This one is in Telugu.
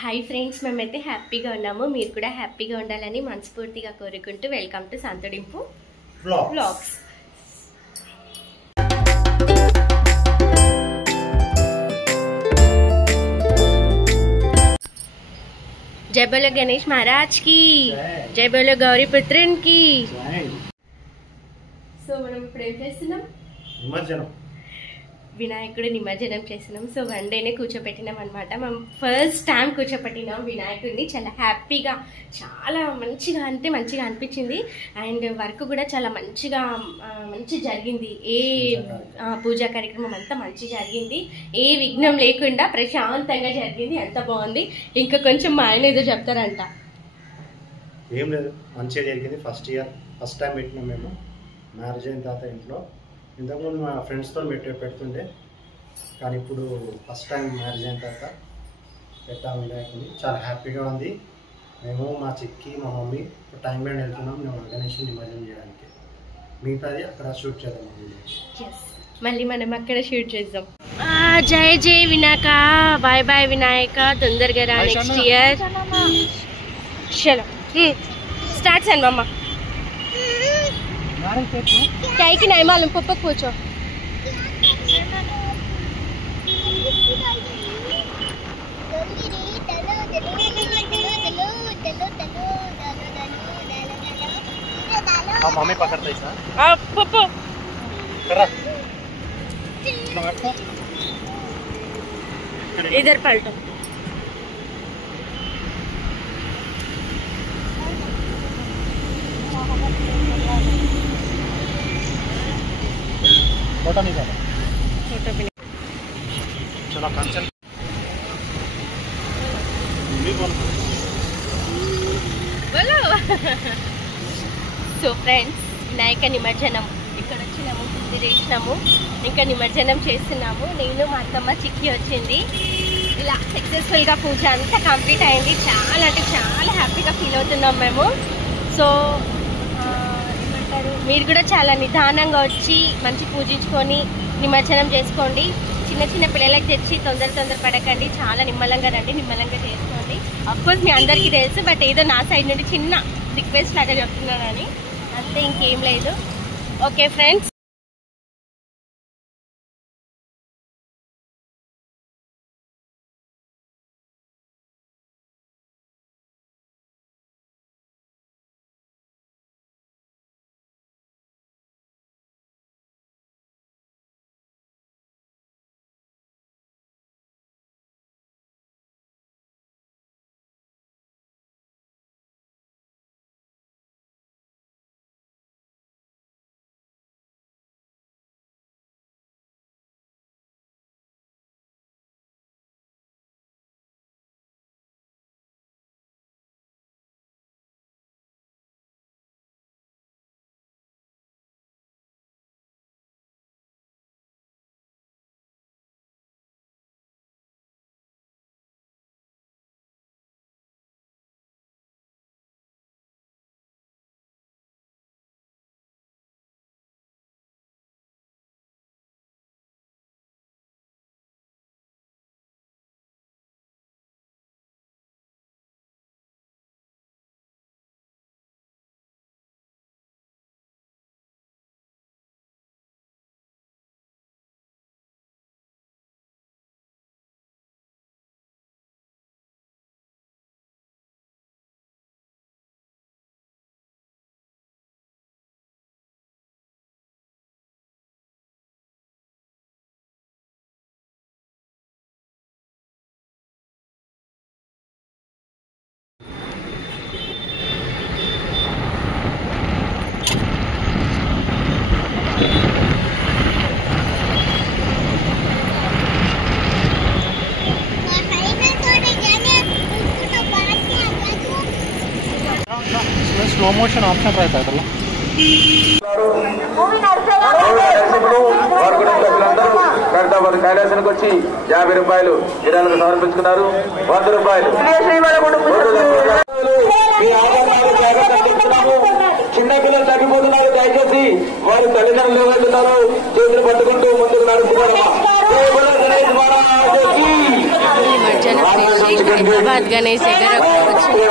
హాయ్ ఫ్రెండ్స్, మేమైతే హ్యాపీగా ఉన్నాము. మీరు కూడా హ్యాపీగా ఉండాలని మనస్ఫూర్తిగా కోరుకుంటూ వెల్కమ్ టు సంతోడింపు వ్లాగ్స్. జై బోలో గణేష్ మహారాజ్ కి, జై బోలో గౌరీ పుత్రన్ కి. సో మనం ఇప్పుడు ఏం చేస్తున్నాం? వినాయకుడు నిమజ్జనం చేసినాం. సో వన్ డేనే కూర్చోపెట్టినాం అనమాట. మనం ఫస్ట్ టైం కూర్చోపెట్టినాం వినాయకుడిని. చాలా హ్యాపీగా, చాలా మంచిగా అనిపించింది. అండ్ వర్క్ కూడా చాలా మంచి జరిగింది. పూజా కార్యక్రమం అంతా మంచి జరిగింది. ఏ విఘ్నం లేకుండా ప్రశాంతంగా జరిగింది. ఎంత బాగుంది. ఇంకా కొంచెం మా ఆయన ఏదో చెప్తారంట. ఏం లేదు, మంచిగా జరిగింది. ఫస్ట్ టైం పెట్టినాం మేము మ్యారేజ్ అయిన తర్వాత ఇంట్లో. ఇంతకుముందు మా ఫ్రెండ్స్తో పెడుతుండే, కానీ ఇప్పుడు ఫస్ట్ టైం మ్యారేజ్ అయిన తర్వాత పెట్టాము వినాయకుని. చాలా హ్యాపీగా ఉంది. మేము మా చిక్కి మా మమ్మీ ఇప్పుడు టైం బ్యాండ్ వెళ్తున్నాం మేము గణేష్ నిమజ్జనం చేయడానికి. మిగతాది అక్కడ షూట్ చేద్దాం. మళ్ళీ మనం అక్కడ షూట్ చేద్దాం. జై జై వినాయక, బాయ్ బాయ్ వినాయక, తొందరగా రా నెక్స్ట్ ఇయర్. చలో స్టార్ట్ చేయండి మమ్మ. कैकी नहीं मालूम, पप्पा पूछो. मम्मी पकड़ते हैं आप पप्पा इधर पलटो. फोटो नहीं जाता, फोटो भी नहीं. चलो कैंसिल. बोलो. సో ఫ్రెండ్స్, వినాయక నిమజ్జనం ఇక్కడ వచ్చినాము, పూజ చేసినాము, ఇంకా నిమజ్జనం చేస్తున్నాము. నేను మా అత్తమ్మ చిక్కి వచ్చింది. ఇలా సక్సెస్ఫుల్గా పూజ అంతా కంప్లీట్ అయింది. చాలా అంటే చాలా హ్యాపీగా ఫీల్ అవుతున్నాం మేము. సో మీరు కూడా చాలా నిదానంగా వచ్చి మంచి పూజించుకొని నిమజ్జనం చేసుకోండి. చిన్న పిల్లలకు తెచ్చి తొందర పడకండి. చాలా నిమ్మలంగా రండి, నిమ్మలంగా చేసుకోండి. అఫ్కోర్స్ మీ అందరికీ తెలుసు, బట్ ఏదో నా సైడ్ నుండి చిన్న రిక్వెస్ట్ లాగా చెప్తున్నానని, అంతే, ఇంకేం లేదు. Okay friends. Slow motion option रहता है. కైలాసానికి వచ్చి 50 రూపాయలు విరాళాలు సమర్పించుకున్నారు. 100 రూపాయలు చిన్న పిల్లలు తగ్గిపోతున్నారు. దయచేసి వారి తల్లిదండ్రులు వెళ్తున్నారు. చేతులు పట్టుకుంటూ ముందుకు నడుస్తున్నారు. మధ్యాహ్నం హైదరాబాద్ గణేష్ దగ్గర వచ్చింది